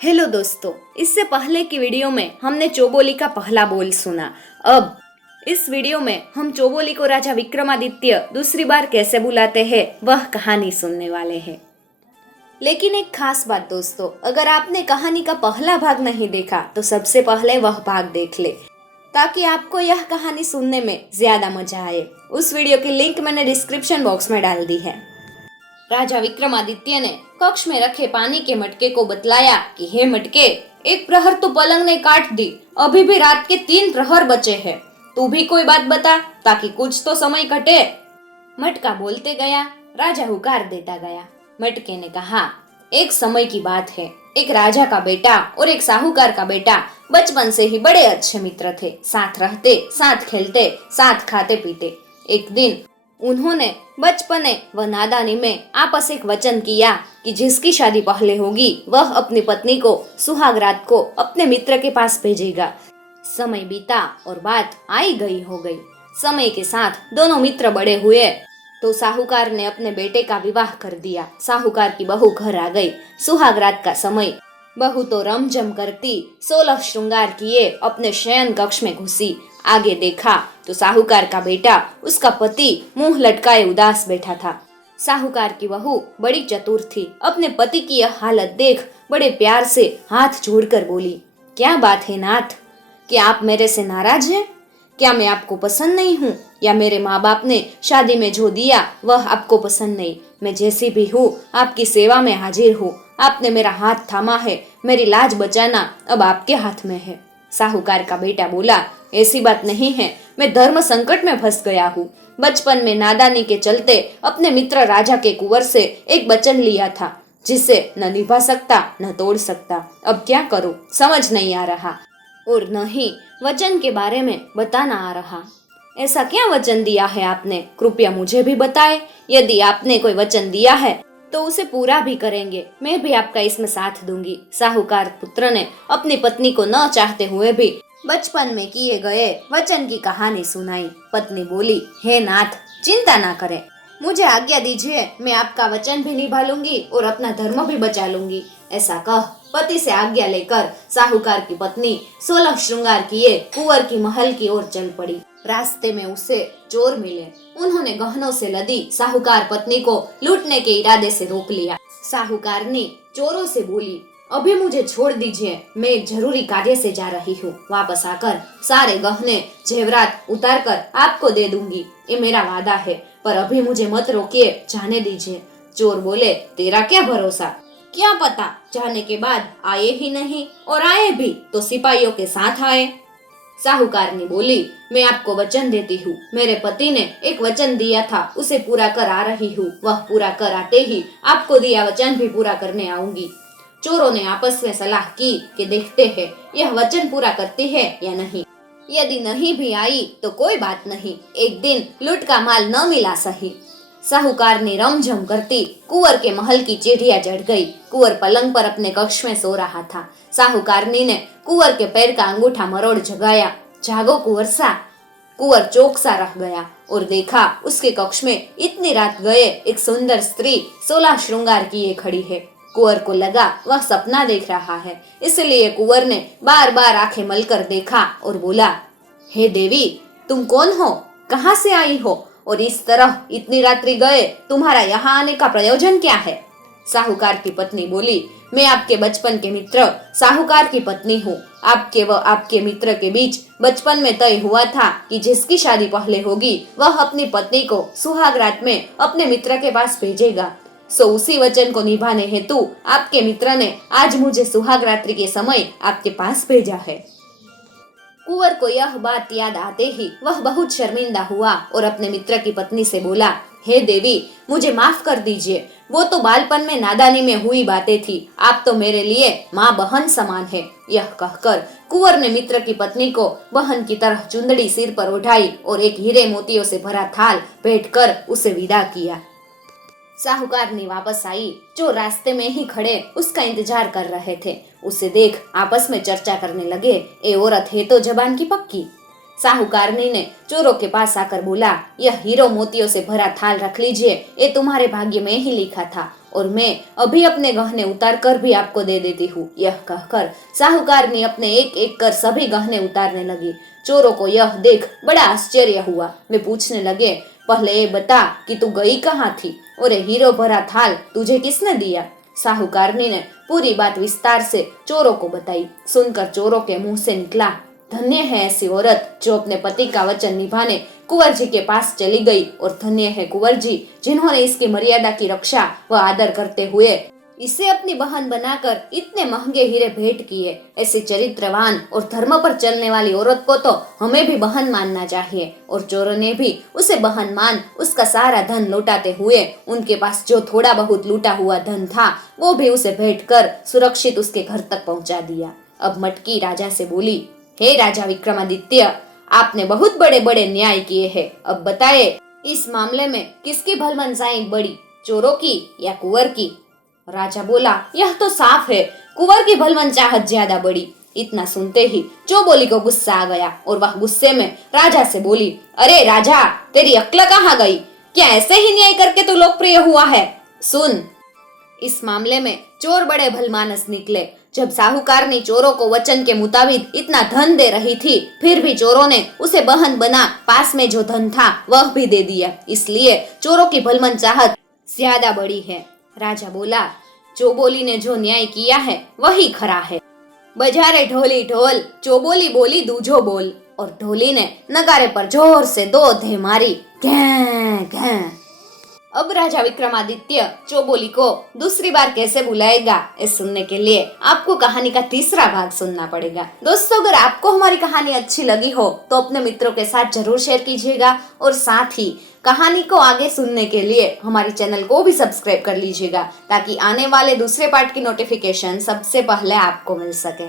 Hello दोस्तों, इससे पहले की वीडियो में हमने चौबोली का पहला बोल सुना। अब इस वीडियो में हम चौबोली को राजा विक्रमादित्य दूसरी बार कैसे बुलाते हैं वह कहानी सुनने वाले हैं। लेकिन एक खास बात दोस्तों, अगर आपने कहानी का पहला भाग नहीं देखा तो सबसे पहले वह भाग देख ले, ताकि आपको यह कहानी सुनने में ज्यादा मजा आए। उस वीडियो की लिंक मैंने डिस्क्रिप्शन बॉक्स में डाल दी है। राजा विक्रमादित्य ने कक्ष में रखे पानी के मटके को बतलाया कि हे मटके, एक प्रहर तो पलंग ने काट दी, अभी भी रात के 3 प्रहर बचे हैं। तू भी कोई बात बता ताकि कुछ तो समय कटे। मटका बोलते गया, राजा हुकार देता गया। मटके ने कहा, एक समय की बात है, एक राजा का बेटा और एक साहूकार का बेटा बचपन से ही बड़े अच्छे मित्र थे। साथ रहते, साथ खेलते, साथ खाते पीते। एक दिन उन्होंने बचपने व नादानी में आपस एक वचन किया कि जिसकी शादी पहले होगी वह अपनी पत्नी को सुहाग रात को अपने मित्र के पास भेजेगा। समय बीता और बात आई गई हो गई। समय के साथ दोनों मित्र बड़े हुए तो साहूकार ने अपने बेटे का विवाह कर दिया। साहूकार की बहू घर आ गई। सुहाग रात का समय। बहू तो रमझम करती 16 श्रृंगार किए अपने शयन कक्ष में घुसी। आगे देखा तो साहूकार का बेटा, उसका पति, मुंह लटकाए उदास बैठा था। साहूकार की बहू बड़ी चतुर थी। अपने पति की यह हालत देख बड़े प्यार से हाथ जोड़कर बोली, क्या बात है नाथ, क्या आप मेरे से नाराज हैं? क्या मैं आपको पसंद नहीं हूँ, या मेरे माँ बाप ने शादी में जो दिया वह आपको पसंद नहीं? मैं जैसी भी हूँ आपकी सेवा में हाजिर हूँ। आपने मेरा हाथ थामा है, मेरी लाज बचाना अब आपके हाथ में है। साहूकार का बेटा बोला, ऐसी बात नहीं है, मैं धर्म संकट में फंस गया हूँ। बचपन में नादानी के चलते अपने मित्र राजा के कुंवर से एक वचन लिया था, जिसे न निभा सकता न तोड़ सकता। अब क्या करूँ समझ नहीं आ रहा, और न ही वचन के बारे में बताना आ रहा। ऐसा क्या वचन दिया है आपने, कृपया मुझे भी बताए। यदि आपने कोई वचन दिया है तो उसे पूरा भी करेंगे, मैं भी आपका इसमें साथ दूंगी। साहूकार पुत्र ने अपनी पत्नी को न चाहते हुए भी बचपन में किए गए वचन की कहानी सुनाई। पत्नी बोली, हे नाथ, चिंता ना करें, मुझे आज्ञा दीजिए, मैं आपका वचन भी निभा लूंगी और अपना धर्म भी बचा लूंगी। ऐसा कह पति से आज्ञा लेकर साहूकार की पत्नी 16 श्रृंगार किए कुंवर की महल की ओर चल पड़ी। रास्ते में उसे चोर मिले। उन्होंने गहनों से लदी साहूकार पत्नी को लूटने के इरादे से रोक लिया। साहूकारनी चोरों से बोली, अभी मुझे छोड़ दीजिए, मैं एक जरूरी कार्य से जा रही हूँ। वापस आकर सारे गहने जेवरात उतार कर आपको दे दूंगी, ये मेरा वादा है, पर अभी मुझे मत रोकिए, जाने दीजिए। चोर बोले, तेरा क्या भरोसा, क्या पता जाने के बाद आए ही नहीं, और आए भी तो सिपाहियों के साथ आए। साहूकारनी बोली, मैं आपको वचन देती हूँ, मेरे पति ने एक वचन दिया था, उसे पूरा कर आ रही हूँ। वह पूरा कर आते ही आपको दिया वचन भी पूरा करने आऊंगी। चोरों ने आपस में सलाह की कि देखते हैं यह वचन पूरा करती है या नहीं। यदि नहीं भी आई तो कोई बात नहीं, एक दिन लूट का माल न मिला सही। साहूकार ने रमझम करती कुंवर के महल की सीढ़ियां चढ़ गई। कुंवर पलंग पर अपने कक्ष में सो रहा था। साहूकारनी ने कुंवर के पैर का अंगूठा मरोड़ जगाया, जागो कुंवर सा। कुंवर चौकसा रह गया और देखा उसके कक्ष में इतनी रात गए एक सुंदर स्त्री 16 श्रृंगार किए खड़ी है। कुंवर को लगा वह सपना देख रहा है, इसलिए कुंवर ने बार बार आंखें मलकर देखा और बोला, हे देवी, तुम कौन हो, कहाँ से आई हो, और इस तरह इतनी रात्रि गए तुम्हारा यहाँ आने का प्रयोजन क्या है? साहूकार की पत्नी बोली, मैं आपके बचपन के मित्र साहूकार की पत्नी हूँ। आपके व आपके मित्र के बीच बचपन में तय हुआ था कि जिसकी शादी पहले होगी वह अपनी पत्नी को सुहाग रात में अपने मित्र के पास भेजेगा। सो उसी वचन को निभाने हेतु आपके मित्र ने आज मुझे सुहाग रात्रि के समय आपके पास भेजा है। कुंवर को यह बात याद आते ही वह बहुत शर्मिंदा हुआ और अपने मित्र की पत्नी से बोला, हे देवी, मुझे माफ कर दीजिए, वो तो बालपन में नादानी में हुई बातें थी, आप तो मेरे लिए माँ बहन समान है। यह कहकर कुंवर ने मित्र की पत्नी को बहन की तरह चुंदड़ी सिर पर उठाई और एक हीरे मोतियों से भरा थाल भेंट कर उसे विदा किया। साहूकारनी वापस आई। जो रास्ते में ही खड़े उसका इंतजार कर रहे थे, उसे देख आपस में चर्चा करने लगे, ए औरत है तो जबान की पक्की। साहूकारनी ने चोरों के पास आकर बोला, यह हीरो मोतियों से भरा थाल रख लीजिए, ये तुम्हारे भाग्य में ही लिखा था और मैं अभी अपने गहने उतार कर भी आपको दे देती हूँ। यह कहकर साहूकारनी अपने एक एक कर सभी गहने उतारने लगी। चोरों को यह देख बड़ा आश्चर्य हुआ। वे पूछने लगे, पहले ये बता कि तू गई कहाँ थी और ये हीरो भरा थाल तुझे किसने दिया? साहूकारनी ने पूरी बात विस्तार से चोरों को बताई। सुनकर चोरों के मुंह से निकला, धन्य है ऐसी औरत जो अपने पति का वचन निभाने कुंवर जी के पास चली गई और धन्य है कुंवर जी जिन्होंने इसकी मर्यादा की रक्षा व आदर करते हुए इसे अपनी बहन बनाकर इतने महंगे हीरे भेंट किए। ऐसी चरित्रवान और धर्म पर चलने वाली औरत को तो हमें भी बहन मानना चाहिए। और चोरों ने भी उसे बहन मान उसका सारा धन लौटाते हुए उनके पास जो थोड़ा बहुत लूटा हुआ धन था वो भी उसे भेंट कर सुरक्षित उसके घर तक पहुंचा दिया। अब मटकी राजा से बोली, हे राजा विक्रमादित्य, आपने बहुत बड़े बड़े न्याय किए हैं। अब बताए इस मामले में किसकी भलमनसाई बड़ी, चोरों की या कुंवर की? राजा बोला, यह तो साफ है, कुंवर की भलमनचाहत ज्यादा बड़ी। इतना सुनते ही चौबोली को गुस्सा आ गया और वह गुस्से में राजा से बोली, अरे राजा, तेरी अक्ल कहाँ गई? क्या ऐसे ही न्याय करके तू लोकप्रिय हुआ है? सुन, इस मामले में चोर बड़े भलमानस निकले। जब साहूकारनी चोरों को वचन के मुताबिक इतना धन दे रही थी, फिर भी चोरों ने उसे बहन बना पास में जो धन था वह भी दे दिया। इसलिए चोरों की भलमनचाहत ज्यादा बड़ी है। राजा बोला, चौबोली ने जो न्याय किया है वही खरा है। बजारे ढोली ढोल, चौबोली बोली दूजो बोल। और ढोली ने नगारे पर जोर से दो धे मारी, घैं घैं। अब राजा विक्रमादित्य चौबोली को दूसरी बार कैसे बुलाएगा, इस सुनने के लिए आपको कहानी का तीसरा भाग सुनना पड़ेगा। दोस्तों, अगर आपको हमारी कहानी अच्छी लगी हो तो अपने मित्रों के साथ जरूर शेयर कीजिएगा और साथ ही कहानी को आगे सुनने के लिए हमारे चैनल को भी सब्सक्राइब कर लीजिएगा ताकि आने वाले दूसरे पार्ट की नोटिफिकेशन सबसे पहले आपको मिल सके।